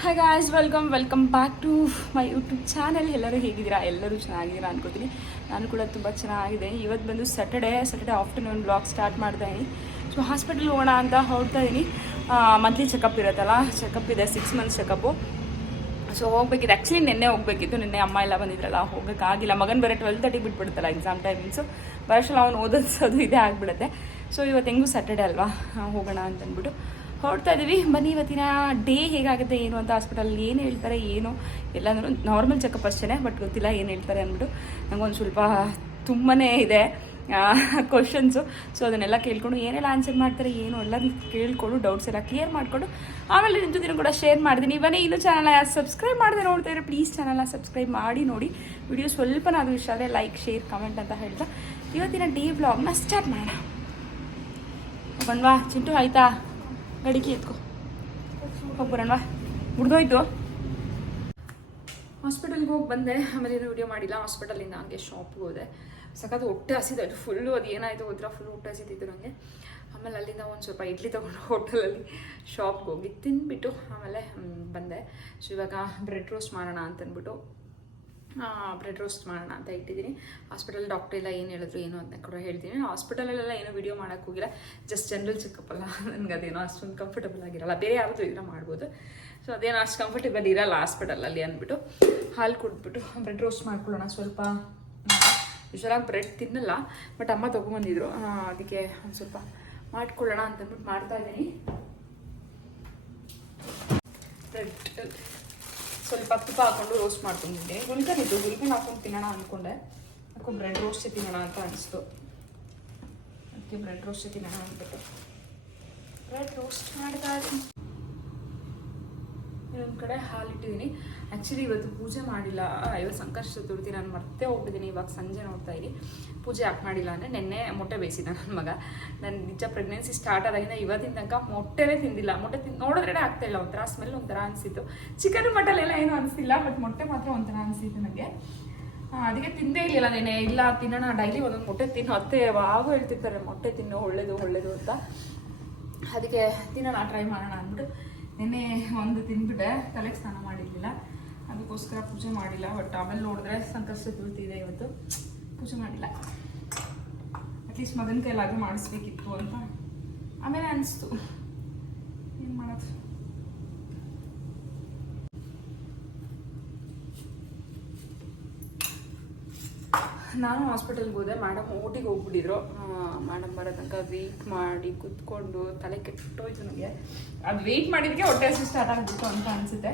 Hi guys welcome welcome back to my YouTube channel ಎಲ್ಲರೂ ಹೇಗಿದ್ದೀರಾ? ಎಲ್ಲರೂ ಚೆನ್ನಾಗಿದ್ದೀರಾ ಅನ್ಕೋತೀನಿ. ನಾನು ಕೂಡ ತುಂಬ ಚೆನ್ನಾಗಿದೆ. ಇವತ್ತು ಬಂದು Saturday Saturday afternoon blog start ಮಾಡ್ತಾ ಇದ್ದೀನಿ ಸೊ ಹಾಸ್ಪಿಟಲ್ಗೆ ಹೋಗೋಣ ಅಂತ ಹೊರಡ್ತಾ ಇದ್ದೀನಿ ಮಂತ್ಲಿ ಚೆಕಪ್ ಇರುತ್ತಲ್ಲ ಚೆಕಪ್ ಇದೆ ಸಿಕ್ಸ್ ಮಂತ್ಸ್ ಚೆಕಪ್ಪು ಸೊ ಹೋಗ್ಬೇಕಿತ್ತು. ಆ್ಯಕ್ಚುಲಿ ನಿನ್ನೆ ಹೋಗ್ಬೇಕಿತ್ತು. ನಿನ್ನೆ ಅಮ್ಮ ಎಲ್ಲ ಬಂದಿದ್ರಲ್ಲ ಹೋಗೋಕ್ಕಾಗಿಲ್ಲ ಮಗನ ಬೇರೆ ಟ್ವೆಲ್ ತರ್ಟಿ ಬಿಟ್ಬಿಡ್ತಲ್ಲ ಎಕ್ಸಾಮ್ ಟೈಮಿಂಗ್ಸು ಬರೋಷ್ಟಲ್ಲ ಅವ್ನು ಓದಿಸೋದು ಇದೇ ಆಗಿಬಿಡುತ್ತೆ. ಸೊ ಇವತ್ತು ಹೆಂಗೂ ಸ್ಯಾಟರ್ಡೆ ಅಲ್ವಾ? ಹೋಗೋಣ ಅಂತ ಅಂದ್ಬಿಟ್ಟು ಹೊರಡ್ತಾ ಇದ್ದೀವಿ. ಬನ್ನಿ, ಇವತ್ತಿನ ಡೇ ಹೇಗಾಗುತ್ತೆ, ಏನು ಅಂತ ಹಾಸ್ಪಿಟಲ್ ಏನು ಹೇಳ್ತಾರೆ, ಏನು? ಎಲ್ಲಾಂದ್ರೂ ನಾರ್ಮಲ್ ಚೆಕಪ್ ಅಷ್ಟೇ ಬಟ್ ಗೊತ್ತಿಲ್ಲ ಏನು ಹೇಳ್ತಾರೆ ಅಂದ್ಬಿಟ್ಟು ನಂಗೊಂದು ಸ್ವಲ್ಪ ತುಂಬಾ ಇದೆ ಕ್ವಶನ್ಸು ಸೊ ಅದನ್ನೆಲ್ಲ ಕೇಳ್ಕೊಂಡು ಏನೆಲ್ಲ ಆನ್ಸರ್ ಮಾಡ್ತಾರೆ, ಏನು ಎಲ್ಲ ಕೇಳ್ಕೊಂಡು ಡೌಟ್ಸ್ ಎಲ್ಲ ಕ್ಲಿಯರ್ ಮಾಡಿಕೊಂಡು, ಆಮೇಲೆ ನಿಮ್ಮ ದಿನ ಕೂಡ ಶೇರ್ ಮಾಡ್ತೀನಿ. ಇವನೇ ಇನ್ನೂ ಚಾನಲ್ ಸಬ್ಸ್ಕ್ರೈಬ್ ಮಾಡಿದೆ ನೋಡ್ತಾ ಇದ್ರೆ ಪ್ಲೀಸ್ ಚಾನಲ್ನ ಸಬ್ಸ್ಕ್ರೈಬ್ ಮಾಡಿ, ನೋಡಿ. ವಿಡಿಯೋ ಸ್ವಲ್ಪನಾದರೂ ಇಷ್ಟ ಆದರೆ ಲೈಕ್ ಶೇರ್ ಕಮೆಂಟ್ ಅಂತ ಹೇಳ್ತಾ. ಇವತ್ತಿನ ಡೇ ವ್ಲಾಗ್ನ ಸ್ಟಾರ್ಟ್ ಮಾಡೋಣ. ಬಂದ್ವಾ ಚಿಂಟು, ಆಯ್ತಾ? ಗಡಿಕೆ ಎತ್ಕೊ. ಹೋಗ್ಬರೋಣವಾ ಹುಡ್ದೋಯ್ತು ಹಾಸ್ಪಿಟಲ್ಗೆ ಹೋಗಿ ಬಂದೆ, ಆಮೇಲೆ ಏನು ವಿಡಿಯೋ ಮಾಡಿಲ್ಲ. ಹಾಸ್ಪಿಟಲಿಂದ ಹಂಗೆ ಶಾಪ್ಗೆ ಹೋದೆ. ಸಖತ್ ಹೊಟ್ಟೆ ಹಸಿದಾಯ್ತು ಫುಲ್ಲು ಅದು ಏನಾಯಿತು ಹೋದ್ರ ಫುಲ್ ಹೊಟ್ಟೆ ಹಸಿದಿದ್ರು ನನಗೆ ಆಮೇಲೆ ಅಲ್ಲಿಂದ ಒಂದು ಸ್ವಲ್ಪ ಇಡ್ಲಿ ತೊಗೊಂಡು ಹೋಟೆಲಲ್ಲಿ ಶಾಪ್ಗೆ ಹೋಗಿ ತಿಂದ್ಬಿಟ್ಟು, ಆಮೇಲೆ ಬಂದೆ. ಸೊ ಇವಾಗ ಬ್ರೆಡ್ ರೋಸ್ಟ್ ಮಾಡೋಣ ಅಂತಂದ್ಬಿಟ್ಟು ಬ್ರೆಡ್ ರೋಸ್ಟ್ ಮಾಡೋಣ ಅಂತ ಇಟ್ಟಿದ್ದೀನಿ. ಹಾಸ್ಪಿಟಲ್ ಡಾಕ್ಟರ್ ಎಲ್ಲ ಏನು ಹೇಳಿದ್ರು ಏನು ಅಂತ ಕೂಡ ಹೇಳ್ತೀನಿ. ಹಾಸ್ಪಿಟಲಲ್ಲೆಲ್ಲ ಏನೂ ವಿಡಿಯೋ ಮಾಡೋಕ್ಕೆ ಹೋಗಿಲ್ಲ. ಜಸ್ಟ್ ಜನರಲ್ ಚೆಕಪ್ ಅಲ್ಲ. ನನಗೆ ಅದೇನೋ ಅಷ್ಟೊಂದು ಕಂಫರ್ಟಬಲ್ ಆಗಿರಲ್ಲ. ಬೇರೆ ಯಾವುದು ಇದ್ರೆ ಮಾಡ್ಬೋದು. ಸೊ ಅದೇನೋ ಅಷ್ಟು ಕಂಫರ್ಟೇಬಲ್ ಇರಲ್ಲ ಹಾಸ್ಪಿಟಲಲ್ಲಿ ಅಂದ್ಬಿಟ್ಟು ಹಾಲು ಕುಡಿದ್ಬಿಟ್ಟು ಬ್ರೆಡ್ ರೋಸ್ಟ್ ಮಾಡ್ಕೊಳ್ಳೋಣ ಸ್ವಲ್ಪ. ಹುಷಾರಾಗಿ ಬ್ರೆಡ್ ತಿನ್ನಲ್ಲ ಬಟ್ ಅಮ್ಮ ತೊಗೊಂಬಂದಿದ್ರು. ಅದಕ್ಕೆ ಒಂದು ಸ್ವಲ್ಪ ಮಾಡ್ಕೊಳ್ಳೋಣ ಅಂತಂದ್ಬಿಟ್ಟು ಮಾಡ್ತಾ ಇದ್ದೀನಿ. ಬ್ರೆಡ್ ಸ್ವಲ್ಪ ತುಪ್ಪ ಹಾಕೊಂಡು ರೋಸ್ಟ್ ಮಾಡ್ಕೊಂಡಿದ್ದೆ ಗುಲ್ಕನ್ ಇತ್ತು. ಗುಲ್ಕನ್ ಹಾಕೊಂಡು ತಿನ್ನೋಣ ಅಂದ್ಕೊಂಡೆ ಅದಕ್ಕೂ ಬ್ರೆಡ್ ರೋಸ್ಟ್ ತಿನ್ನೋಣ ಅಂತ ಅನಿಸ್ತು. ಅದಕ್ಕೆ ಬ್ರೆಡ್ ರೋಸ್ಟ್ ತಿನ್ನೋಣ ಅಂದ್ಬಿಟ್ಟು. ಬ್ರೆಡ್ ರೋಸ್ಟ್ ಇದ್ದೀನಿ. ಇನ್ನೊಂದು ಕಡೆ ಹಾಲಿಟ್ಟಿದ್ದೀನಿ ಆ್ಯಕ್ಚುಲಿ ಇವತ್ತು ಪೂಜೆ ಮಾಡಿಲ್ಲ. ಇವತ್ತು ಸಂಕಷ್ಟ ಚತುರ್ಥಿ. ನಾನು ಮತ್ತೆ ಹೋಗ್ತಿದ್ದೀನಿ ಇವಾಗ ಸಂಜೆ ನೋಡ್ತಾ ಇದ್ದೀನಿ ಪೂಜೆ ಯಾಕೆ ಮಾಡಿಲ್ಲ ಅಂದರೆ ನಿನ್ನೆ ಮೊಟ್ಟೆ ಬೇಯಿಸಿದ ನನ್ನ ಮಗ. ನಾನು ನಿಜ ಪ್ರೆಗ್ನೆನ್ಸಿ ಸ್ಟಾರ್ಟ್ ಆದಾಗಿಂದ ಇವತ್ತಿನ ತನಕ ಮೊಟ್ಟೆನೇ ತಿಂದಿಲ್ಲ. ಮೊಟ್ಟೆ ತಿಂದು ನೋಡಿದ್ರೆ ಆಗ್ತಾ ಇಲ್ಲ. ಒಂಥರ ಸ್ಮೆಲ್ ಒಂಥರ ಅನಿಸಿತ್ತು. ಚಿಕನ್ ಮಟನ್ ಏನೂ ಅನಿಸ್ತಿಲ್ಲ ಬಟ್ ಮೊಟ್ಟೆ ಮಾತ್ರ ಒಂಥರ ಅನಿಸಿತ್ತು ನನಗೆ ಅದಕ್ಕೆ ತಿಂದೇ ಇರಲಿಲ್ಲ ನೆನೆ ಇಲ್ಲ, ತಿನ್ನೋಣ ಡೈಲಿ ಒಂದೊಂದು ಮೊಟ್ಟೆ ತಿನ್ನು. ಅತ್ತೆ ಯಾವಾಗ ಹೇಳ್ತಿರ್ತಾರೆ, ಮೊಟ್ಟೆ ತಿನ್ನು, ಒಳ್ಳೇದು ಒಳ್ಳೇದು ಅಂತ. ಅದಕ್ಕೆ ತಿನ್ನೋಣ ಟ್ರೈ ಮಾಡೋಣ ಅಂದ್ಬಿಟ್ಟು ನಿನ್ನೆ ಒಂದು ತಿಂದ್ಬಿಟ್ಟೆ, ತಲೆಗೆ ಸ್ನಾನ ಮಾಡಿರಲಿಲ್ಲ. ಅದಕ್ಕೋಸ್ಕರ ಪೂಜೆ ಮಾಡಿಲ್ಲ ಬಟ್ ಆಮೇಲೆ ನೋಡಿದ್ರೆ ಸಂಕಷ್ಟ ಇದೆ ಇವತ್ತು. ಪೂಜೆ ಮಾಡಿಲ್ಲ. ಅಟ್ಲೀಸ್ಟ್ ಮಗನ ಕೈಲಾದ್ರೂ ಮಾಡಿಸ್ಬೇಕಿತ್ತು ಅಂತ ಆಮೇಲೆ ಅನಿಸ್ತು. ಏನು ಮಾಡೋದು? ನಾನು ಹಾಸ್ಪಿಟಲ್ಗೆ ಹೋದೆ ಮೇಡಮ್ ಊಟಿಗೆ ಹೋಗ್ಬಿಟ್ಟಿದ್ರು. ಮೇಡಮ್ ಬರೋ ತನಕ ವೆಯ್ಟ್ ಮಾಡಿ ಕುತ್ಕೊಂಡು ತಲೆ ಕೆಟ್ಟೋಯ್ತು ನನಗೆ ಅದು ವೆಯ್ಟ್ ಮಾಡಿದಕ್ಕೆ ಹೊಟ್ಟೆ ಹಸಿ ಸ್ಟಾರ್ಟ್ ಆಗಿಬಿಟ್ಟು ಅಂತ ಅನಿಸುತ್ತೆ.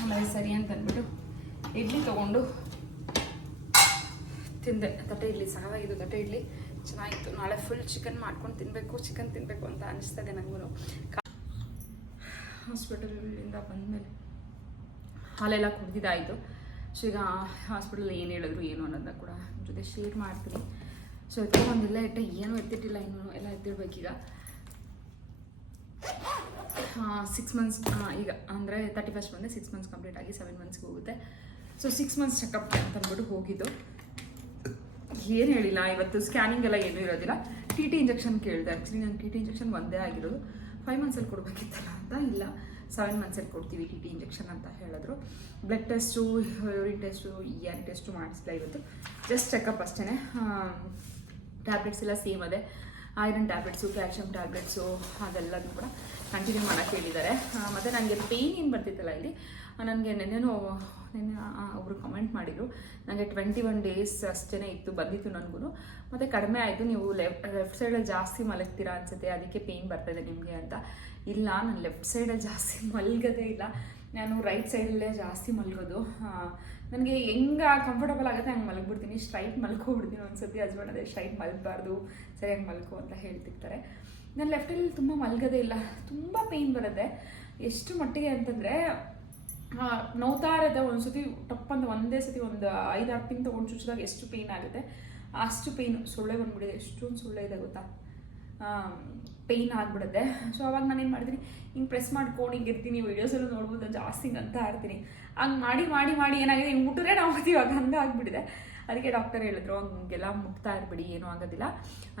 ಆಮೇಲೆ ಸರಿ ಅಂತ ಅಂದ್ಬಿಟ್ಟು ಇಡ್ಲಿ ತೊಗೊಂಡು ತಿಂದೆ. ತಟ್ಟೆ ಇಡ್ಲಿ ಸಾಕಾಗಿದ್ದು ತಟ್ಟೆ ಇಡ್ಲಿ. ಚೆನ್ನಾಗಿತ್ತು. ನಾಳೆ ಫುಲ್ ಚಿಕನ್ ಮಾಡ್ಕೊಂಡು ತಿನ್ನಬೇಕು ಚಿಕನ್ ತಿನ್ನಬೇಕು ಅಂತ ಅನಿಸ್ತದೆ ನನಗೂ ಹಾಸ್ಪಿಟಲಿಂದ ಬಂದಮೇಲೆ ಹಾಲೆಲ್ಲ ಕುಡ್ದಿದ್ದಾಯಿತು. ಸೊ ಈಗ ಹಾಸ್ಪಿಟಲ್ ಏನು ಹೇಳಿದ್ರು ಏನು ಅನ್ನೋದನ್ನ ಕೂಡ ಜೊತೆ ಶೇರ್ ಮಾಡ್ತೀನಿ. ಸೊ ಒಂದೆಲ್ಲ ಇಟ್ಟ, ಏನೂ ಎತ್ತಿಟ್ಟಿಲ್ಲ ಇನ್ನೂ, ಎಲ್ಲ ಎತ್ತಿಡ್ಬೇಕೀಗ. ಸಿಕ್ಸ್ ಮಂತ್ಸ್ ಈಗ ಅಂದರೆ ತರ್ಟಿ ಫಸ್ಟ್ ಬಂದರೆ ಸಿಕ್ಸ್ ಮಂತ್ಸ್ ಕಂಪ್ಲೀಟ್ ಆಗಿ ಸೆವೆನ್ ಮಂತ್ಸ್ಗೆ ಹೋಗುತ್ತೆ. ಸೊ ಸಿಕ್ಸ್ ಮಂತ್ಸ್ ಚೆಕಪ್ ಅಂತ ಅಂದ್ಬಿಟ್ಟು ಹೋಗಿದ್ದು. ಏನು ಹೇಳಿಲ್ಲ, ಇವತ್ತು ಸ್ಕ್ಯಾನಿಂಗ್ ಎಲ್ಲ ಏನೂ ಇರೋದಿಲ್ಲ. ಟಿ ಟಿ ಇಂಜೆಕ್ಷನ್ ಕೇಳಿದೆ. ಆ್ಯಕ್ಚುಲಿ ನಾನು ಟಿ ಟಿ ಇಂಜೆಕ್ಷನ್ ಒಂದೇ ಆಗಿರೋದು. ಫೈವ್ ಮಂತ್ಸಲ್ಲಿ ಕೊಡಬೇಕಿತ್ತಲ್ಲ ಅಂತ ಇಲ್ಲ. ಸೆವೆನ್ ಮಂತ್ಸಲ್ಲಿ ಕೊಡ್ತೀವಿ ಟಿ ಟಿ ಇಂಜೆಕ್ಷನ್ ಅಂತ ಹೇಳಿದ್ರು. Blood test urine test R test ಮಾಡಿಸಿಲ್ಲ ಇವತ್ತು. ಜಸ್ಟ್ ಚೆಕಪ್ ಅಷ್ಟೇ ಟ್ಯಾಬ್ಲೆಟ್ಸ್ ಎಲ್ಲ ಸೇಮ್ ಅದೇ. ಐರನ್ ಟ್ಯಾಬ್ಲೆಟ್ಸು ಕ್ಯಾಲ್ಶಿಯಂ ಟ್ಯಾಬ್ಲೆಟ್ಸು ಅದೆಲ್ಲದೂ ಕೂಡ ಕಂಟಿನ್ಯೂ ಮಾಡೋಕ್ಕೆ ಹೇಳಿದ್ದಾರೆ. ಮತ್ತು ನನಗೆ ಪೇಯ್ನ್ ಏನು ಬರ್ತಿತ್ತಲ್ಲ ಇಲ್ಲಿ? ನನಗೆ ನೆನ್ನೆನೂ ನೆನ್ನೆ ಅವರು ಕಮೆಂಟ್ ಮಾಡಿದರು. ನನಗೆ ಟ್ವೆಂಟಿ ಒನ್ ಡೇಸ್ ಅಷ್ಟೇ ಇತ್ತು, ಬಂದಿತ್ತು ನನಗೂ ಮತ್ತು ಕಡಿಮೆ ಆಯಿತು, ನೀವು ಲೆಫ್ಟ್ ಲೆಫ್ಟ್ ಸೈಡಲ್ಲಿ ಜಾಸ್ತಿ ಮಲಗ್ತೀರಾ ಅನಿಸುತ್ತೆ, ಅದಕ್ಕೆ ಪೇಯ್ನ್ ಬರ್ತಾಯಿದೆ ನಿಮಗೆ ಅಂತ. ಇಲ್ಲ, ನಾನು ಲೆಫ್ಟ್ ಸೈಡಲ್ಲಿ ಜಾಸ್ತಿ ಮಲಗದೇ ಇಲ್ಲ. ನಾನು ರೈಟ್ ಸೈಡಲ್ಲೇ ಜಾಸ್ತಿ ಮಲಗೋದು. ನನಗೆ ಹೆಂಗೆ ಕಂಫರ್ಟಬಲ್ ಆಗುತ್ತೆ ಹಂಗೆ ಮಲಗಿಬಿಡ್ತೀನಿ. ಸ್ಟ್ರೈಟ್ ಮಲ್ಕೊಬಿಡ್ತೀನಿ ಒಂದ್ಸತಿ ಹಸ್ಬೆಂಡ್ ಅದೇ ಸ್ಟ್ರೈಟ್ ಮಲಗಬಾರ್ದು. ಸರಿಯಾಗಿ ಮಲ್ಕೋ ಅಂತ ಹೇಳ್ತಿರ್ತಾರೆ. ನಾನು ಲೆಫ್ಟಲ್ಲಿ ತುಂಬ ಮಲಗೋದೇ ಇಲ್ಲ. ತುಂಬ ಪೇಯ್ನ್ ಬರುತ್ತೆ. ಎಷ್ಟು ಮಟ್ಟಿಗೆ ಅಂತಂದರೆ ನೋತಾ ಇರುತ್ತೆ ಒಂದ್ಸತಿ ಟಪ್ಪ ಅಂತ ಒಂದೇ ಸತಿ ಒಂದು ಐದಾರು ಪಿನ್ ತೊಗೊಂಡು ಚುಚ್ಚಿದಾಗ ಎಷ್ಟು ಪೇಯ್ನ್ ಆಗುತ್ತೆ? ಅಷ್ಟು ಪೇಯ್ನು ಸೊಳ್ಳೆ ಬಂದ್ಬಿಡಿದೆ ಎಷ್ಟೊಂದು ಸೊಳ್ಳೆ ಇದೆ ಗೊತ್ತಾ? ಪೇಯ್ನ್ ಆಗಿಬಿಡುತ್ತೆ. ಸೊ ಅವಾಗ ನಾನೇನು ಮಾಡ್ತೀನಿ, ಹಿಂಗೆ ಪ್ರೆಸ್ ಮಾಡ್ಕೊಂಡು ಹಿಂಗೆ ಇರ್ತೀನಿ ವೀಡಿಯೋಸಲ್ಲೂ ನೋಡ್ಬೋದು, ಜಾಸ್ತಿ ಅಂತ ಇರ್ತೀನಿ ಹಂಗೆ ಮಾಡಿ ಮಾಡಿ ಮಾಡಿ ಏನಾಗಿದೆ, ಹಿಂಗೆ ಮುಟ್ಟಿದ್ರೆ ನಾವು ಇವಾಗ ಹಂಗೆ ಆಗಿಬಿಟ್ಟಿದೆ. ಅದಕ್ಕೆ ಡಾಕ್ಟರ್ ಹೇಳಿದ್ರು ಹಂಗೆಲ್ಲ ಮುಟ್ತಾ ಇರಬೇಡಿ, ಏನೂ ಆಗೋದಿಲ್ಲ.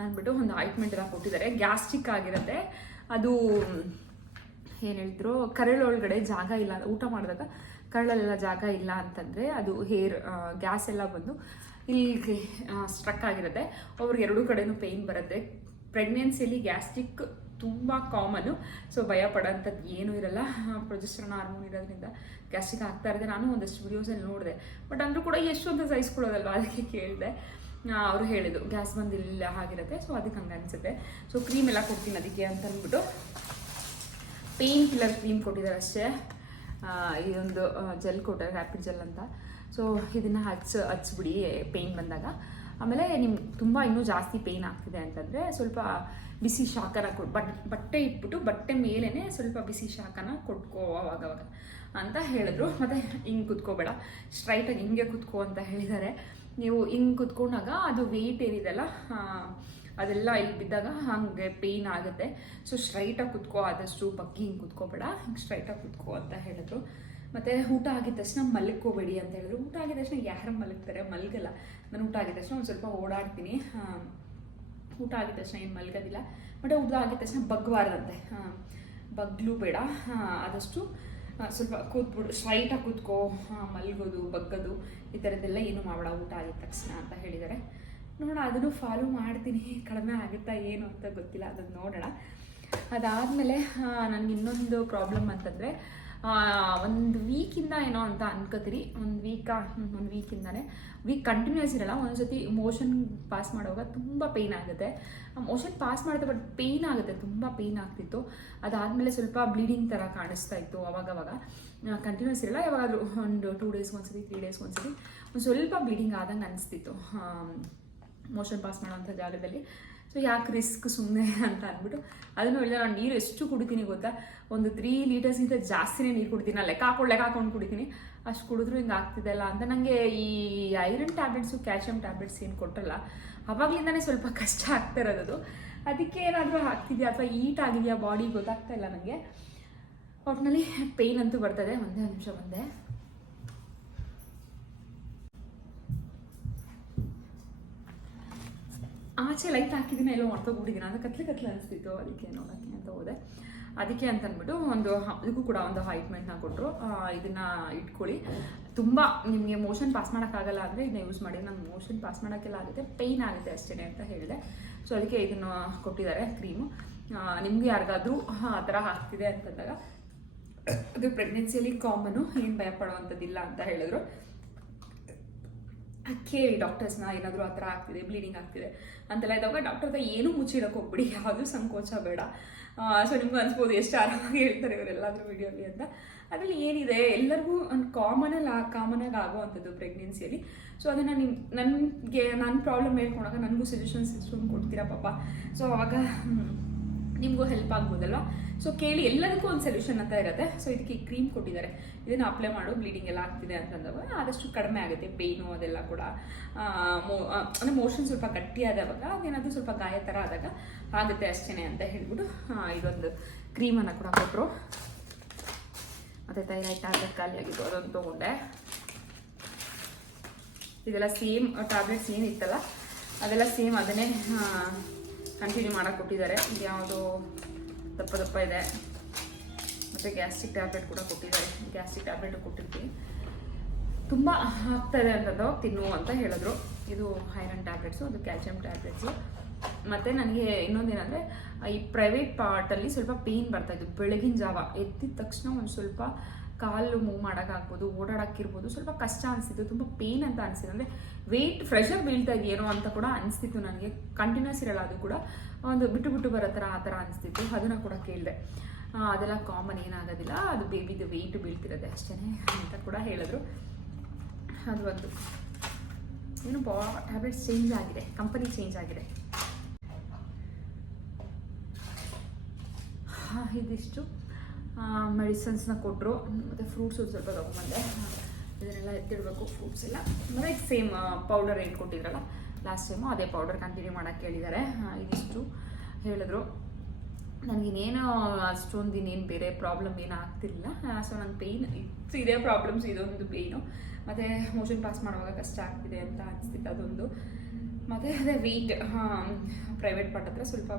ಅಂದ್ಬಿಟ್ಟು ಒಂದು ಆಯಿಂಟ್ಮೆಂಟ್ ಎಲ್ಲ ಕೊಟ್ಟಿದ್ದಾರೆ. ಗ್ಯಾಸ್ಟ್ರಿಕ್ ಆಗಿರುತ್ತೆ. ಅದು, ಏನು ಹೇಳಿದ್ರು ಕರಳೊಳಗಡೆ ಜಾಗ ಇಲ್ಲ. ಊಟ ಮಾಡಿದಾಗ ಕರಳಲ್ಲೆಲ್ಲ ಜಾಗ ಇಲ್ಲ ಅಂತಂದರೆ ಅದು ಹೇರ್ ಗ್ಯಾಸ್ ಎಲ್ಲ ಬಂದು ಇಲ್ಲಿ ಸ್ಟ್ರಕ್ ಆಗಿರುತ್ತೆ. ಅವ್ರಿಗೆ ಎರಡೂ ಕಡೆಯೂ ಪೇಯ್ನ್ ಬರುತ್ತೆ. ಪ್ರೆಗ್ನೆನ್ಸಿಯಲ್ಲಿ ಗ್ಯಾಸ್ಟ್ರಿಕ್ ತುಂಬ ಕಾಮನು ಸೊ ಭಯ ಪಡೋಂಥದ್ದು ಏನೂ ಇರಲ್ಲ. ಪ್ರೊಜೆಸ್ಟ್ರನ್ ಹಾರ್ಮೋನ್ ಇರೋದ್ರಿಂದ ಗ್ಯಾಸ್ಟ್ರಿಕ್ ಆಗ್ತಾ ಇರುತ್ತೆ. ನಾನು ಒಂದಷ್ಟು ವೀಡಿಯೋಸಲ್ಲಿ ನೋಡಿದೆ. ಬಟ್ ಅಂದರೂ ಕೂಡ ಎಷ್ಟು ಅಂತ ಸಹಿಸ್ಕೊಳ್ಳೋದಲ್ವ ಅದಕ್ಕೆ ಕೇಳಿದೆ. ಅವರು ಹೇಳಿದ್ರು ಗ್ಯಾಸ್ ಬಂದಿಲ್ಲ ಆಗಿರುತ್ತೆ ಸೊ ಅದಕ್ಕೆ ಹಂಗೆ ಅನಿಸುತ್ತೆ. ಸೊ ಕ್ರೀಮ್ ಎಲ್ಲ ಕೊಡ್ತೀನಿ ಅದಕ್ಕೆ ಅಂತ ಅಂದ್ಬಿಟ್ಟು. ಪೇಯ್ನ್ ಕಿಲ್ಲರ್ ಕ್ರೀಮ್ ಕೊಟ್ಟಿದ್ದಾರೆ ಅಷ್ಟೇ. ಇದೊಂದು ಜೆಲ್ ಕೊಟ್ಟಾರೆ ರ್ಯಾಪಿಡ್ ಜೆಲ್ ಅಂತ. ಸೊ ಇದನ್ನು ಹಚ್ಚ, ಹಚ್ಬಿಡಿ ಪೇಯ್ನ್ ಬಂದಾಗ. ಆಮೇಲೆ ನಿಮ್ಗೆ ತುಂಬ ಇನ್ನೂ ಜಾಸ್ತಿ ಪೇಯ್ನ್ ಆಗ್ತಿದೆ ಅಂತಂದರೆ ಸ್ವಲ್ಪ ಬಿಸಿ ಶಾಖನ ಕೊಟ್ಟು ಬಟ್, ಬಟ್ಟೆ ಇಟ್ಬಿಟ್ಟು ಬಟ್ಟೆ ಮೇಲೇ ಸ್ವಲ್ಪ ಬಿಸಿ ಶಾಖನ ಕೊಟ್ಕೋ ಅವಾಗವಾಗ ಅವಾಗ ಅಂತ ಹೇಳಿದ್ರು. ಮತ್ತೆ ಹಿಂಗೆ ಕುತ್ಕೋಬೇಡ. ಸ್ಟ್ರೈಟಾಗಿ ಹಿಂಗೆ ಕುತ್ಕೋ ಅಂತ ಹೇಳಿದ್ದಾರೆ. ನೀವು ಹಿಂಗೆ ಕುತ್ಕೊಂಡಾಗ ಅದು ವೆಯ್ಟ್ ಏನಿದೆಲ್ಲ ಅದೆಲ್ಲ ಇಲ್ಲಿ ಬಿದ್ದಾಗ ಹಾಗೆ ಪೇಯ್ನ್ ಆಗುತ್ತೆ. ಸೊ ಸ್ಟ್ರೈಟಾಗಿ ಕುತ್ಕೋ ಆದಷ್ಟು ಬಗ್ಗಿ ಹಿಂಗೆ ಕುತ್ಕೋಬೇಡ. ಹಿಂಗೆ ಸ್ಟ್ರೈಟಾಗಿ ಕುತ್ಕೋ ಅಂತ ಹೇಳಿದ್ರು. ಮತ್ತು ಊಟ ಆಗಿದ ತಕ್ಷಣ ಮಲ್ಕೋಬೇಡಿ ಅಂತ ಹೇಳಿದ್ರು. ಊಟ ಆಗಿದ ತಕ್ಷಣ ಯಾರು ಮಲಗ್ತಾರೆ? ಮಲಗಲ್ಲ. ನಾನು ಊಟ ಆಗಿದ ತಕ್ಷಣ ಒಂದು ಸ್ವಲ್ಪ ಓಡಾಡ್ತೀನಿ. ಊಟ ಆಗಿದ ತಕ್ಷಣ ಏನು ಮಲಗೋದಿಲ್ಲ. ಬಟ್ ಊಟ ಆಗಿದ ತಕ್ಷಣ ಬಗ್ಬಾರ್ದಂತೆ ಬಗ್ಲು ಬೇಡ. ಆದಷ್ಟು ಸ್ವಲ್ಪ ಕೂತ್ಬಿಡು ಸ್ಟ್ರೈಟಾಗಿ ಕೂತ್ಕೋ. ಮಲಗೋದು ಮಲ್ಗೋದು, ಬಗ್ಗೋದು, ಈ ಥರದ್ದೆಲ್ಲ ಏನು ಮಾಡಬೇಡ, ಊಟ ಆಗಿದ ತಕ್ಷಣ ಅಂತ ಹೇಳಿದ್ದಾರೆ ನೋಡೋಣ, ಅದನ್ನು ಫಾಲೋ ಮಾಡ್ತೀನಿ. ಕಡಿಮೆ ಆಗುತ್ತಾ ಏನು ಅಂತ ಗೊತ್ತಿಲ್ಲ. ಅದನ್ನು ನೋಡೋಣ. ಅದಾದಮೇಲೆ ನನಗೆ ಇನ್ನೊಂದು ಪ್ರಾಬ್ಲಮ್ ಅಂತಂದರೆ ಒಂದು ವೀಕಿಂದ ಏನೋ ಅಂತ ಅನ್ಕೋತೀರಿ. ಒಂದು ವೀಕಾ ಒಂದು ವೀಕಿಂದಾನೆ ವೀಕ್ ಕಂಟಿನ್ಯೂಸ್ ಇರಲ್ಲ, ಒಂದ್ಸತಿ ಮೋಷನ್ ಪಾಸ್ ಮಾಡುವಾಗ ತುಂಬ ಪೇಯ್ನ್ ಆಗುತ್ತೆ. ಮೋಷನ್ ಪಾಸ್ ಮಾಡುತ್ತೆ ಬಟ್ ಪೇಯ್ನ್ ಆಗುತ್ತೆ. ತುಂಬ ಪೇಯ್ನ್ ಆಗ್ತಿತ್ತು. ಅದಾದಮೇಲೆ ಸ್ವಲ್ಪ ಬ್ಲೀಡಿಂಗ್ ಥರ ಕಾಣಿಸ್ತಾ ಇತ್ತು ಅವಾಗವಾಗ. ಕಂಟಿನ್ಯೂಸ್ ಇರಲ್ಲ ಯಾವಾಗಾದರೂ ಒಂದು ಟೂ ಡೇಸ್ ಒಂದ್ಸತಿ ತ್ರೀ ಡೇಸ್ ಒಂದ್ಸತಿ. ಒಂದು ಸ್ವಲ್ಪ ಬ್ಲೀಡಿಂಗ್ ಆದಂಗೆ ಅನಿಸ್ತಿತ್ತು. ಮೋಷನ್ ಪಾಸ್ ಮಾಡೋವಂಥ ಜಾಗದಲ್ಲಿ. ಸೊ ಯಾಕೆ ರಿಸ್ಕ್ ಸುಮ್ಮನೆ ಅಂತ ಅಂದ್ಬಿಟ್ಟು ಅದನ್ನು ಹೇಳಿದೆ ನಾನು ನೀರು ಎಷ್ಟು ಕುಡಿತೀನಿ ಗೊತ್ತಾ? ಒಂದು ತ್ರೀ ಲೀಟರ್ಸ್ಗಿಂತ ಜಾಸ್ತಿನೇ ನೀರು ಕುಡಿತೀನಿ. ನಾನು ಲೆಕ್ಕ ಹಾಕೊಂಡು ಲೆಕ್ಕ ಹಾಕೊಂಡು ಕುಡಿತೀನಿ. ಅಷ್ಟು ಕುಡಿದ್ರು ಹಿಂಗೆ ಆಗ್ತಿದ್ದಲ್ಲ ಅಂತ. ನನಗೆ ಈ ಐರನ್ ಟ್ಯಾಬ್ಲೆಟ್ಸು ಕ್ಯಾಲ್ಶಿಯಂ ಟ್ಯಾಬ್ಲೆಟ್ಸ್ ಏನು ಕೊಟ್ಟಲ್ಲ. ಅವಾಗಲಿಂದನೇ ಸ್ವಲ್ಪ ಕಷ್ಟ ಆಗ್ತಾ ಇರೋದು ಅದಕ್ಕೆ ಏನಾದರೂ ಆಗ್ತಿದೆಯಾ ಅಥವಾ ಈಟ್ ಆಗಿದೆಯಾ? ಬಾಡಿ ಗೊತ್ತಾಗ್ತಾ ಇಲ್ಲ ನನಗೆ ಒಟ್ಟಿನಲ್ಲಿ ಪೇಯ್ನ್ ಅಂತೂ ಬರ್ತದೆ. ಒಂದೇ ನಿಮಿಷ ಒಂದೇ ಆಚೆ ಲೈಟ್ ಹಾಕಿದ್ದೀನಿ ಎಲ್ಲೋ ಹೊರ್ತೋಗ್ಬಿಟ್ಟಿದ್ದೀನಿ ಅದು ಕತ್ಲೆ ಕತ್ಲೆ ಅನಿಸ್ತಿತ್ತು. ಅದಕ್ಕೆ ನೋಡೋಕ್ಕೆ ಅಂತ ಹೋದೆ. ಅದಕ್ಕೆ ಅಂತ ಅಂದ್ಬಿಟ್ಟು ಒಂದು ಇದಕ್ಕೂ ಕೂಡ ಒಂದು ಆಯಿಂಟ್ಮೆಂಟ್ನ ಕೊಟ್ಟರು ಇದನ್ನು ಇಟ್ಕೊಳ್ಳಿ. ತುಂಬ ನಿಮಗೆ ಮೋಷನ್ ಪಾಸ್ ಮಾಡೋಕ್ಕಾಗಲ್ಲ ಅಂದರೆ ಇದನ್ನ ಯೂಸ್ ಮಾಡಿ. ನಾನು ಮೋಷನ್ ಪಾಸ್ ಮಾಡೋಕ್ಕೆಲ್ಲ ಆಗುತ್ತೆ. ಪೇಯ್ನ್ ಆಗುತ್ತೆ ಅಷ್ಟೇ ಅಂತ ಹೇಳಿದೆ. ಸೊ ಅದಕ್ಕೆ ಇದನ್ನು ಕೊಟ್ಟಿದ್ದಾರೆ ಕ್ರೀಮು ನಿಮಗೆ ಯಾರಿಗಾದ್ರೂ ಆ ಥರ ಆಗ್ತಿದೆ ಅಂತಂದಾಗ, ಅದು ಪ್ರೆಗ್ನೆನ್ಸಿಯಲ್ಲಿ ಕಾಮನು ಏನು ಭಯ ಪಡುವಂಥದ್ದಿಲ್ಲ ಅಂತ ಹೇಳಿದ್ರು. ಕೇಳಿ ಡಾಕ್ಟರ್ಸ್ನ ಏನಾದರೂ ಆ ಥರ ಆಗ್ತಿದೆ ಬ್ಲೀಡಿಂಗ್ ಆಗ್ತಿದೆ ಅಂತೆಲ್ಲ ಇದ್ದಾಗ ಡಾಕ್ಟರ್ ಹತ್ರ ಏನೂ ಮುಚ್ಚಿಡಕ್ಕೆ ಹೋಗ್ಬಿಡಿ ಯಾವುದೂ ಸಂಕೋಚ ಬೇಡ. ಸೊ ನಿಮ್ಗೆ ಅನ್ಸ್ಬೋದು ಎಷ್ಟು ಆರಾಮಾಗಿ ಹೇಳ್ತಾರೆ ಇವರೆಲ್ಲಾದರೂ ವಿಡಿಯೋಲಿ ಅಂತ. ಅದರಲ್ಲಿ ಏನಿದೆ ಎಲ್ಲರಿಗೂ ಒಂದು ಕಾಮನಲ್ಲಿ ಆ ಕಾಮನಾಗಿ ಆಗುವಂಥದ್ದು ಪ್ರೆಗ್ನೆನ್ಸಿಯಲ್ಲಿ ಸೊ ಅದನ್ನು ನಿಮ್ಮ ನನಗೆ ನನ್ನ ಪ್ರಾಬ್ಲಮ್ ಹೇಳ್ಕೊಂಡಾಗ ನನಗೂ ಸಜೆಷನ್ಸ್ ಇಷ್ಟೊಂದು ಕೊಡ್ತೀರಾ ಪಾಪ? ಸೊ ಹ್ಮ್, ನಿಮಗೂ ಹೆಲ್ಪ್ ಆಗ್ಬೋದಲ್ವಾ? ಸೊ ಕೇಳಿ ಎಲ್ಲದಕ್ಕೂ ಒಂದು ಸೊಲ್ಯೂಷನ್ ಅಂತ ಇರುತ್ತೆ. ಸೊ ಇದಕ್ಕೆ ಕ್ರೀಮ್ ಕೊಟ್ಟಿದ್ದಾರೆ. ಇದನ್ನು ಅಪ್ಲೈ ಮಾಡು ಬ್ಲೀಡಿಂಗ್ ಎಲ್ಲ ಆಗ್ತಿದೆ ಅಂತಂದಾಗ ಆದಷ್ಟು ಕಡಿಮೆ ಆಗುತ್ತೆ. ಪೇಯ್ನು ಅದೆಲ್ಲ ಕೂಡ. ಅಂದರೆ ಮೋಷನ್ ಸ್ವಲ್ಪ ಗಟ್ಟಿ ಆದವಾಗ ಅದೇನಾದರೂ ಸ್ವಲ್ಪ ಗಾಯ ಥರ ಆದಾಗ ಆಗುತ್ತೆ ಅಷ್ಟೇ ಅಂತ ಹೇಳ್ಬಿಟ್ಟು ಇದೊಂದು ಕ್ರೀಮನ್ನು ಕೂಡ ಕೊಟ್ಟರು ಮತ್ತು ಥೈರಾಯ್ಡ್ ಟ್ಯಾಬ್ಲೆಟ್ ಖಾಲಿಯಾಗಿತ್ತು ಅದೊಂದು ತೊಗೊಂಡೆ. ಇದೆಲ್ಲ ಸೇಮ್ ಟ್ಯಾಬ್ಲೆಟ್ಸ್ ಏನಿತ್ತಲ್ಲ ಅದೆಲ್ಲ ಸೇಮ್ ಅದನ್ನೇ ಕಂಟಿನ್ಯೂ ಮಾಡಕ್ಕೆ ಕೊಟ್ಟಿದ್ದಾರೆ. ಇದು ಯಾವುದೋ ದಪ್ಪ ದಪ್ಪ ಇದೆ. ಮತ್ತು ಗ್ಯಾಸ್ಟ್ರಿಕ್ ಟ್ಯಾಬ್ಲೆಟ್ ಕೂಡ ಕೊಟ್ಟಿದ್ದಾರೆ. ಗ್ಯಾಸ್ಟ್ರಿಕ್ ಟ್ಯಾಬ್ಲೆಟ್ ಕೊಟ್ಟಿರ್ತೀವಿ ತುಂಬ ಆಗ್ತದೆ ಅಂತಂದು ತಿನ್ನು ಅಂತ ಹೇಳಿದ್ರು. ಇದು ಐರನ್ ಟ್ಯಾಬ್ಲೆಟ್ಸು ಅದು ಕ್ಯಾಲ್ಸಿಯಂ ಟ್ಯಾಬ್ಲೆಟ್ಸು ಮತ್ತು ನನಗೆ ಇನ್ನೊಂದೇನೆಂದರೆ ಈ ಪ್ರೈವೇಟ್ ಪಾರ್ಟಲ್ಲಿ ಸ್ವಲ್ಪ ಪೇಯ್ನ್ ಬರ್ತಾಯಿತ್ತು ಬೆಳಗಿನ ಜಾವ ಎತ್ತಿದ ತಕ್ಷಣ ಒಂದು ಸ್ವಲ್ಪ ಕಾಲು ಮೂವ್ ಮಾಡೋಕ್ಕಾಗ್ಬೋದು, ಓಡಾಡೋಕ್ಕಿರ್ಬೋದು, ಸ್ವಲ್ಪ ಕಷ್ಟ ಅನಿಸ್ತಿತ್ತು ತುಂಬ ಪೇಯ್ನ್ ಅಂತ ಅನಿಸ್ತಿತ್ತು ಅಂದರೆ ವೆಯ್ಟ್ ಫ್ರೆಷರ್ ಬೀಳ್ತಾ ಇದೆಯೇನೋ ಅಂತ ಕೂಡ ಅನಿಸ್ತಿತ್ತು ನನಗೆ. ಕಂಟಿನ್ಯೂಸ್ ಇರಲ್ಲ, ಅದು ಕೂಡ ಒಂದು ಬಿಟ್ಟು ಬಿಟ್ಟು ಬರೋ ಥರ ಆ ಥರ ಅನಿಸ್ತಿತ್ತು ಅದನ್ನು ಕೂಡ ಕೇಳಿದೆ. ಅದೆಲ್ಲ ಕಾಮನ್ ಏನಾಗೋದಿಲ್ಲ. ಅದು ಬೇಬಿದು ವೆಯ್ಟ್ ಬೀಳ್ತಿರೋದೆ ಅಷ್ಟೇ ಅಂತ ಕೂಡ ಹೇಳಿದ್ರು. ಅದು ಒಂದು. ಏನು ಬಾ ಟ್ಯಾಬ್ಲೆಟ್ಸ್ ಚೇಂಜ್ ಆಗಿದೆ. ಕಂಪನಿ ಚೇಂಜ್ ಆಗಿದೆ. ಇದಿಷ್ಟು. ಮೆಡಿಸನ್ಸ್ನ ಕೊಟ್ಟರು ಮತ್ತು ಫ್ರೂಟ್ಸು ಸ್ವಲ್ಪ ತೊಗೊಂಬಂದೆ ಇದನ್ನೆಲ್ಲ ಎತ್ತಿಡಬೇಕು ಫ್ರೂಟ್ಸ್ ಎಲ್ಲ. ಮತ್ತು ಸೇಮ್ ಪೌಡರ್ ಏನು ಕೊಟ್ಟಿದ್ರಲ್ಲ ಲಾಸ್ಟ್ ಟೈಮು ಅದೇ ಪೌಡರ್ ಕಂಟಿನ್ಯೂ ಮಾಡೋಕ್ಕೆ ಹೇಳಿದ್ದಾರೆ. ಇದಿಷ್ಟು ಹೇಳಿದ್ರು. ನನಗಿನ್ನೇನು ಅಷ್ಟೊಂದು ಇನ್ನೇನು ಬೇರೆ ಪ್ರಾಬ್ಲಮ್ ಏನು ಆಗ್ತಿರಲಿಲ್ಲ. ಸೊ ನನ್ನ ಪೇಯ್ನ್ ಇದೇ ಪ್ರಾಬ್ಲಮ್ಸ್ ಇದೊಂದು ಪೇಯ್ನು ಮತ್ತು ಮೋಷನ್ ಪಾಸ್ ಮಾಡುವಾಗ ಕಷ್ಟ ಆಗ್ತಿದೆ ಅಂತ ಅನಿಸ್ತಿತ್ತು ಅದೊಂದು. ಮತ್ತು ಅದೇ ವೆಯ್ಟ್ ಪ್ರೈವೇಟ್ ಪಾರ್ಟ್ ಹತ್ರ ಸ್ವಲ್ಪ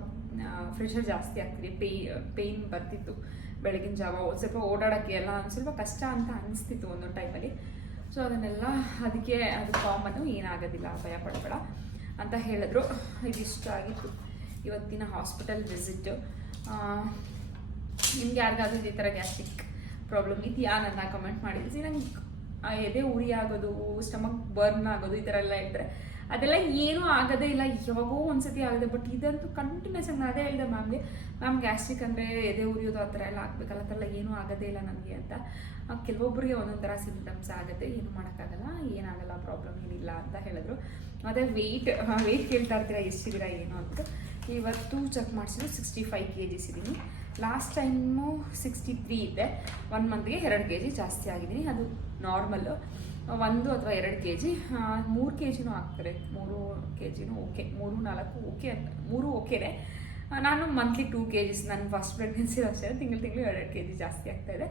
ಫ್ರೆಷರ್ ಜಾಸ್ತಿ ಆಗ್ತಿದೆ ಪೇಯ್ ಪೇಯ್ನ್ ಬರ್ತಿತ್ತು. ಬೆಳಗಿನ ಜಾವ ಸ್ವಲ್ಪ ಓಡಾಡೋಕ್ಕೆ ಎಲ್ಲ ಒಂದು ಸ್ವಲ್ಪ ಕಷ್ಟ ಅಂತ ಅನಿಸ್ತಿತ್ತು ಒಂದೊಂದು ಟೈಮಲ್ಲಿ. ಸೊ ಅದನ್ನೆಲ್ಲ ಅದಕ್ಕೆ ಅದು ಕಾಮನ್ನು ಏನಾಗೋದಿಲ್ಲ, ಭಯ ಪಡಬೇಡ ಅಂತ ಹೇಳಿದ್ರು. ಇದಿಷ್ಟ ಆಗಿತ್ತು. ಇವತ್ತಿನ ಹಾಸ್ಪಿಟಲ್ ವಿಸಿಟ್ಟು ನಿಮ್ಗೆ ಯಾರಿಗಾದ್ರೂ ಈ ಥರ ಗ್ಯಾಸ್ಟ್ರಿಕ್ ಪ್ರಾಬ್ಲಮ್ ಇದೆಯಾ? ನನ್ನ ಕಮೆಂಟ್ ಮಾಡಿದ್ವಿ ನಂಗೆ ಎದೆ ಉರಿ ಆಗೋದು ಸ್ಟಮಕ್ ಬರ್ನ್ ಆಗೋದು ಈ ಥರ ಎಲ್ಲ ಇದ್ದರೆ ಅದೆಲ್ಲ ಏನೂ ಆಗೋದೇ ಇಲ್ಲ, ಯಾವಾಗೋ ಒಂದ್ಸತಿ ಆಗಿದೆ ಬಟ್ ಇದಂತೂ ಕಂಟಿನ್ಯೂಸ್ ಆಗಿ ಅದೇ ಹೇಳಿದೆ ಮ್ಯಾಮ್ಗೆ ಮ್ಯಾಮ್ ಗ್ಯಾಸ್ಟ್ರಿಕ್ ಅಂದರೆ ಎದೆ ಉರಿಯೋದು ಆ ಥರ ಎಲ್ಲ ಆಗಬೇಕಲ್ಲ, ಆ ಎಲ್ಲ ಏನೂ ಆಗೋದೇ ಇಲ್ಲ ನನಗೆ ಅಂತ. ಕೆಲವೊಬ್ಬರಿಗೆ ಒಂದೊಂದು ಥರ ಸಿಂಪ್ಟಮ್ಸ್ ಆಗುತ್ತೆ, ಏನು ಮಾಡೋಕ್ಕಾಗಲ್ಲ, ಏನಾಗಲ್ಲ ಪ್ರಾಬ್ಲಮ್ ಏನಿಲ್ಲ ಅಂತ ಹೇಳಿದ್ರು. ಅದೇ ವೆಯ್ಟ್ ವೆಯ್ಟ್ ಕೇಳ್ತಾ ಇರ್ತೀರಾ ಎಷ್ಟಿದ್ದೀರಾ ಏನು ಅಂತ. ಇವತ್ತು ಚೆಕ್ ಮಾಡಿಸಿದ್ರು ಸಿಕ್ಸ್ಟಿ ಫೈವ್ ಕೆ ಜಿಸ್ ಇದ್ದೀನಿ. ಲಾಸ್ಟ್ ಟೈಮು ಸಿಕ್ಸ್ಟಿ ತ್ರೀ ಇದೆ ಒನ್ ಮಂತ್ಗೆ ಎರಡು ಕೆ ಜಿ ಜಾಸ್ತಿ ಆಗಿದ್ದೀನಿ. ಅದು ನಾರ್ಮಲ್ಲು ಒಂದು ಅಥವಾ ಎರಡು ಕೆ ಜಿ ಮೂರು ಕೆ ಜಿನೂ ಹಾಕ್ತಾರೆ ಮೂರು ಕೆ ಜಿನೂ ಓಕೆ, ಮೂರು, ನಾಲ್ಕು ಓಕೆ ಅಂತ, ಮೂರು ಓಕೆನೇ. ನಾನು ಮಂತ್ಲಿ ಟೂ ಕೆ ಜಿಸ್ ನನ್ನ ಫಸ್ಟ್ ಪ್ರೆಗ್ನೆನ್ಸಿ ಅಷ್ಟೇ, ತಿಂಗಳು ತಿಂಗಳು ಎರಡು ಕೆ ಜಿ ಜಾಸ್ತಿ ಆಗ್ತಾ ಇದೆ.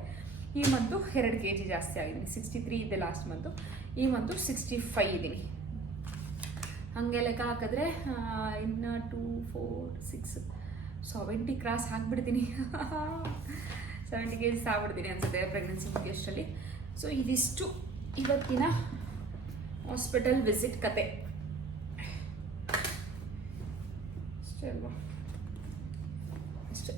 ಈ ಮಂತು ಎರಡು ಕೆ ಜಿ ಜಾಸ್ತಿ ಆಗಿದ್ದೀನಿ. ಸಿಕ್ಸ್ಟಿ ತ್ರೀ ಇದೆ ಲಾಸ್ಟ್ ಮಂತು ಈ ಮಂತು ಸಿಕ್ಸ್ಟಿ ಫೈವ್ ಇದ್ದೀನಿ ಹಾಗೆ ಲೆಕ್ಕ ಹಾಕಿದ್ರೆ ಇನ್ನು two four six seventy cross ಹಾಕ್ಬಿಡ್ತೀನಿ ಸೆವೆಂಟಿ ಕೆ ಜಿಸ್ ಆಗ್ಬಿಡ್ತೀನಿ ಅನ್ಸುತ್ತೆ ಪ್ರೆಗ್ನೆನ್ಸಿ ಮುಗಿಯೋಷ್ಟರಲ್ಲಿ. ಸೊ ಇದಿಷ್ಟು. ಇವತ್ತಿನ ಹಾಸ್ಪಿಟಲ್ ವಿಸಿಟ್ ಕತೆ. ಅಷ್ಟೇ ಅಲ್ವಾ? ಅಷ್ಟೇ.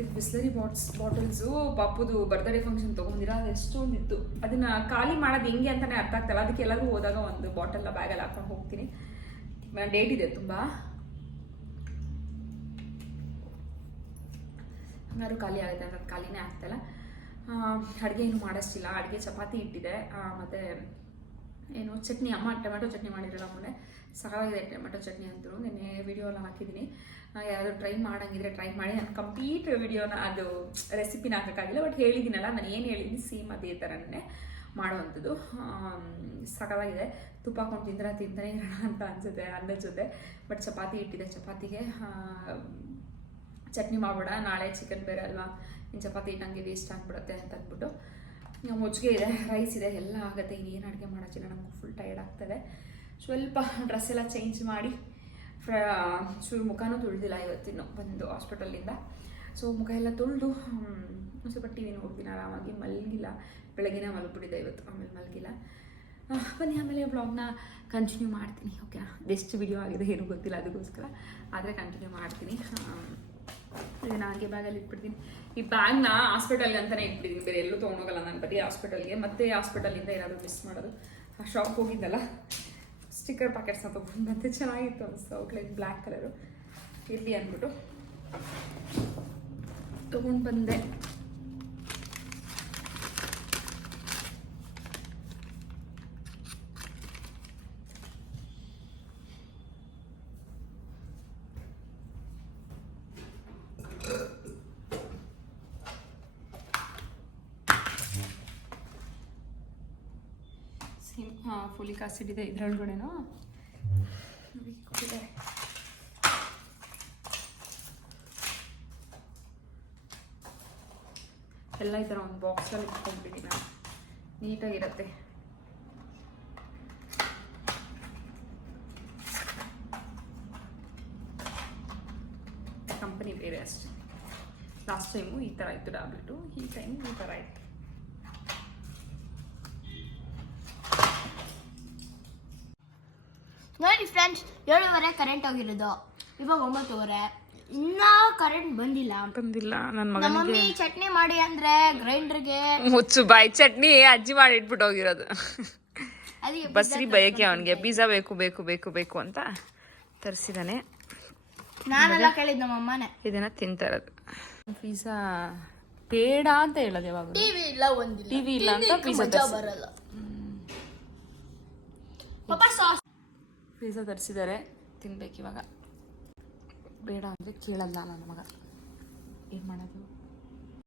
ಇದು ಬಿಸ್ಲರಿ ಬಾಟ್ಸ್, ಬಾಟಲ್ಸು ಪಾಪುದು ಬರ್ತ್ಡೇ ಫಂಕ್ಷನ್ ತೊಗೊಂಡಿರ? ಅದು ಎಷ್ಟೊಂದಿತ್ತು ಅದನ್ನು ಖಾಲಿ ಮಾಡೋದು ಹೆಂಗೆ ಅಂತಲೇ ಅರ್ಥ ಆಗ್ತಲ್ಲ. ಅದಕ್ಕೆ ಎಲ್ಲರೂ ಹೋದಾಗ ಒಂದು ಬಾಟಲ್ನ ಬ್ಯಾಗಲ್ಲಿ ಹಾಕೊಂಡು ಹೋಗ್ತೀನಿ. ಡೇಟ್ ಇದೆ ತುಂಬ. ಹಂಗಾರು ಖಾಲಿ ಆಗುತ್ತೆ ಅಂತ ಖಾಲಿನೇ ಆಗ್ತಾಯಿಲ್ಲ ಅಡುಗೆ ಏನು ಮಾಡಿಸ್ತಿಲ್ಲ ಅಡುಗೆ ಚಪಾತಿ ಇಟ್ಟಿದೆ. ಮತ್ತು ಏನು ಚಟ್ನಿ, ಅಮ್ಮ ಟೊಮೆಟೊ ಚಟ್ನಿ ಮಾಡಿದ್ರಲ್ಲ ಮೊನ್ನೆ. ಸಹಾಗಿದೆ ಟೊಮೆಟೊ ಚಟ್ನಿ ಅಂತೂ ನಿನ್ನೆ ವಿಡಿಯೋ ಎಲ್ಲ ಹಾಕಿದ್ದೀನಿ. ಯಾರಾದರೂ ಟ್ರೈ ಮಾಡೋಂಗಿದ್ರೆ ಟ್ರೈ ಮಾಡಿ. ನಾನು ಕಂಪ್ಲೀಟ್ ವಿಡಿಯೋನ ಅದು ರೆಸಿಪಿನ ಹಾಕೋಕ್ಕಾಗಿಲ್ಲ ಬಟ್ ಹೇಳಿದ್ದೀನಲ್ಲ. ನಾನು ಏನು ಹೇಳಿದ್ದೀನಿ ಸೇಮ್ ಅದೇ ಥರನೇ ಮಾಡುವಂಥದ್ದು. ಸಕಾಲಾಗಿದೆ ತುಪ್ಪ ಹಾಕೊಂಡು ತಿಂದ್ರೆ ತಿಂತಾನೆ ಇರೋಣ ಅಂತ ಅನಿಸುತ್ತೆ ಅನ್ನದ ಜೊತೆ. ಬಟ್ ಚಪಾತಿ ಇಟ್ಟಿದೆ. ಚಪಾತಿಗೆ ಚಟ್ನಿ ಮಾಡ್ಬಿಡ ನಾಳೆ ಚಿಕನ್ ಬೇರೆ ಅಲ್ವಾ? ಇನ್ನು ಚಪಾತಿ ನಂಗೆ ವೇಸ್ಟ್ ಆಗಿಬಿಡುತ್ತೆ ಅಂತ ಅಂದ್ಬಿಟ್ಟು ಮಜ್ಜಿಗೆ ಇದೆ ರೈಸ್ ಇದೆ, ಎಲ್ಲ ಆಗುತ್ತೆ ಇನ್ನೇನು ಅಡುಗೆ ಮಾಡೋಕ್ಕಿಲ್ಲ ನಮ್ಗೆ ಫುಲ್ ಟೈರ್ಡ್ ಆಗ್ತದೆ. ಸ್ವಲ್ಪ ಡ್ರೆಸ್ ಎಲ್ಲ ಚೇಂಜ್ ಮಾಡಿ, ಫ್ರ ಚೂರು ಮುಖನೂ ತುಳಿದಿಲ್ಲ ಇವತ್ತಿನ್ನು ಬಂದು ಹಾಸ್ಪಿಟಲಿಂದ ಸೊ ಮುಖ ಎಲ್ಲ ತೊಳೆದು ಸ್ವಲ್ಪ ಟಿ ವಿ ನೋಡ್ತೀನಿ, ಆರಾಮಾಗಿ ಮಲಗಿಲ್ಲ. ಬೆಳಗಿನ ಮಲಗಿಬಿಟ್ಟಿದೆ ಇವತ್ತು, ಆಮೇಲೆ ಮಲಗಿಲ್ಲ. ಬನ್ನಿ, ಆಮೇಲೆ ಬ್ಲಾಗ್ನ ಕಂಟಿನ್ಯೂ ಮಾಡ್ತೀನಿ ಓಕೆ ಬೆಸ್ಟ್ ವಿಡಿಯೋ ಆಗಿದೆ, ಏನು ಗೊತ್ತಿಲ್ಲ, ಅದಕ್ಕೋಸ್ಕರ. ಆದರೆ ಕಂಟಿನ್ಯೂ ಮಾಡ್ತೀನಿ. ಇದನ್ನ ಹಾಗೆ ಬ್ಯಾಗಲ್ಲಿ ಇಟ್ಬಿಡ್ತೀನಿ. ಈ ಬ್ಯಾಗ್ನ ಹಾಸ್ಪಿಟಲ್ಗೆ ಅಂತಲೇ ಇಟ್ಬಿಟ್ಟಿದ್ದೀನಿ ಬೇರೆ ಎಲ್ಲೂ ತೊಗೊಂಡೋಗಲ್ಲ ನಾನು ಬರೀ ಹಾಸ್ಪಿಟಲ್ಗೆ ಮತ್ತೆ ಹಾಸ್ಪಿಟಲಿಂದ ಏನಾದರೂ ಮಿಸ್ ಮಾಡೋದು. ಆ ಶಾಪ್ ಹೋಗಿದ್ದಲ್ಲ ಸ್ಟಿಕ್ಕರ್ ಪ್ಯಾಕೆಟ್ಸ್ನ ತೊಗೊಂಡು ಮತ್ತೆ ಚೆನ್ನಾಗಿತ್ತು ಅನಿಸ್ತು ಲೈಕ್ ಬ್ಲ್ಯಾಕ್ ಕಲರು ಇರಲಿ ಅಂದ್ಬಿಟ್ಟು ತೊಗೊಂಡು ಬಂದೆ ಸೇಮ್ ಹಾಂ ಫುಲಿಕ್ ಆಸಿಡ್ ಇದೆ ಇದರೊಳಗಡೆನೂ. ಕೊಟ್ಟಿದ್ದಾರೆ. ಎಲ್ಲ ಈ ಥರ ಒಂದು ಬಾಕ್ಸಲ್ಲಿ ಇಟ್ಕೊಂಡ್ಬಿಡಿ ನಾನು ನೀಟಾಗಿರುತ್ತೆ. ಕಂಪನಿ ಬೇರೆ ಅಷ್ಟೇ. ಲಾಸ್ಟ್ ಟೈಮು ಈ ಥರ ಇತ್ತು ಟ್ಯಾಬ್ಲೆಟು ಈ ಟೈಮು ಈ ಥರ ಇತ್ತು ನೋಡಿ ಫ್ರೆಂಡ್ಸ್ ಏಳುವರೆ ಕರೆಂಟ್ ಹೋಗಿರೋದು. ಇವಾಗ ಒಂಬತ್ತುವರೆ. ಇನ್ನೂ ಕರೆಂಟ್ ಬಂದಿಲ್ಲ. ಬಂದಿಲ್ಲ. ನನ್ನ ನಮ್ಮ ಮಮ್ಮಿ ಚಟ್ನಿ ಮಾಡಿ ಅಂದ್ರೆ ಗ್ರೈಂಡರ್ಗೆ ಮುಚ್ಚು ಬಾಯಿ ಚಟ್ನಿ ಅಜ್ಜಿ ಮಾಡಿ ಇಟ್ಬಿಟ್ಟು ಹೋಗಿರೋದು. ಅದಕ್ಕೆ ಬಸ್ರಿ ಬಯಕೆ ಅವನಿಗೆ. ಪಿಜ್ಜಾ ಬೇಕು ಬೇಕು ಬೇಕು ಬೇಕು ಅಂತ ತರಿಸಿದಾನೆ. ನಾನೆಲ್ಲ ಕೇಳಿದ್ ನಮ್ಮ ಅಮ್ಮನೇ. ಇದನ್ನ ತಿಂತಾ ಇರೋದು. ಪಿಜ್ಜಾ ಬೇಡ ಅಂತ ಹೇಳೋದು ಯಾವಾಗ ಟಿವಿ ಇಲ್ಲ ಒಂದಿಲ್ಲ. ಟಿವಿ ಇಲ್ಲ ಅಂತ ಪಿಜ್ಜಾ ಬರಲ್ಲ. ಪಾಪ ಸಾಸ್ ಪಿಜ್ಜಾ ತರಿಸಿದ್ದಾರೆ ತಿನ್ಬೇಕು ಇವಾಗ. ಬೇಡ ಅಂದರೆ ಕೇಳಲ್ಲ ನನ್ನ ಮಗ. ಏನು ಮಾಡೋದು?